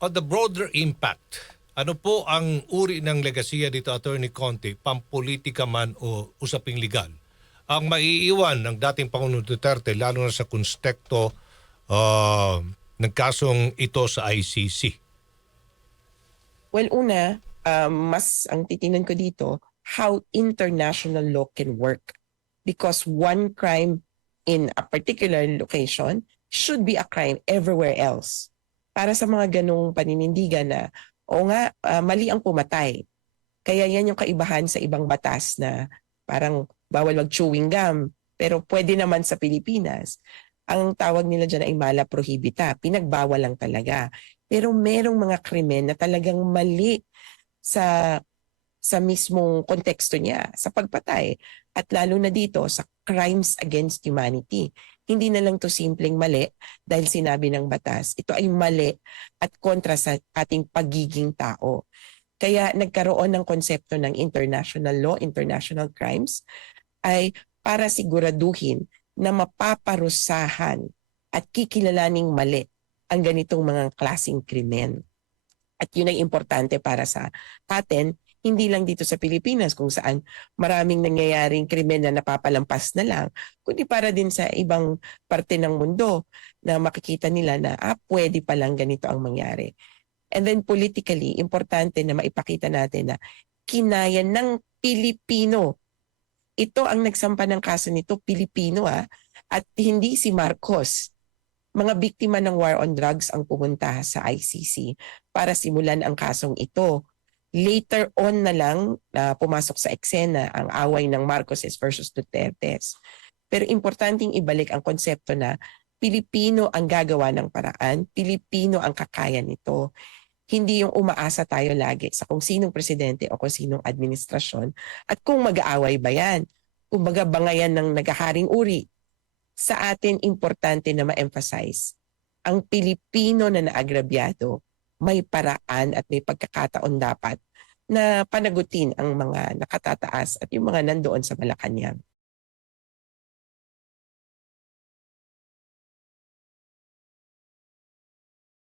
on the broader impact, ano po ang uri ng legasiya dito, Attorney Conte, pampolitika man o usaping legal? Ang maiiwan ng dating Pangulong Duterte, lalo na sa konstekto uh, ng kasong ito sa ICC. Well, una, um, mas ang titinan ko dito, how international law can work. Because one crime in a particular location should be a crime everywhere else. Para sa mga ganong paninindigan na, o nga, ah, mali ang pumatay. Kaya yan yung kaibahan sa ibang batas na parang bawal mag-chewing gum. Pero pwede naman sa Pilipinas. Ang tawag nila dyan ay mala prohibita. Pinagbawal lang talaga. Pero merong mga krimen na talagang mali sa sa mismong konteksto niya, sa pagpatay. At lalo na dito sa crimes against humanity. Hindi na lang to simpleng mali dahil sinabi ng batas. Ito ay mali at kontra sa ating pagiging tao. Kaya nagkaroon ng konsepto ng international law, international crimes, ay para siguraduhin na mapaparusahan at kikilalaning mali ang ganitong mga klasing krimen. At yun ay importante para sa atin, hindi lang dito sa Pilipinas kung saan maraming nangyayaring krimen na napapalampas na lang, kundi para din sa ibang parte ng mundo na makikita nila na ah, pwede palang ganito ang mangyari. And then politically, importante na maipakita natin na kinaya ng Pilipino. Ito ang nagsampa ng kaso nito, Pilipino ah, at hindi si Marcos. Mga biktima ng war on drugs ang pumunta sa ICC para simulan ang kasong ito. Later on na lang na pumasok sa eksena ang away ng Marcoses versus Dutertes. Pero importanteng ibalik ang konsepto na Pilipino ang gagawa ng paraan, Pilipino ang kakaya nito. Hindi yung umaasa tayo lagi sa kung sinong presidente o kung sinong administrasyon at kung mag-aaway ba yan. Kumbaga bangayan ng naghaharing uri. Sa atin, importante na ma-emphasize, ang Pilipino na naagrabyado may paraan at may pagkakataon dapat na panagutin ang mga nakatataas at yung mga nandoon sa Malacanang.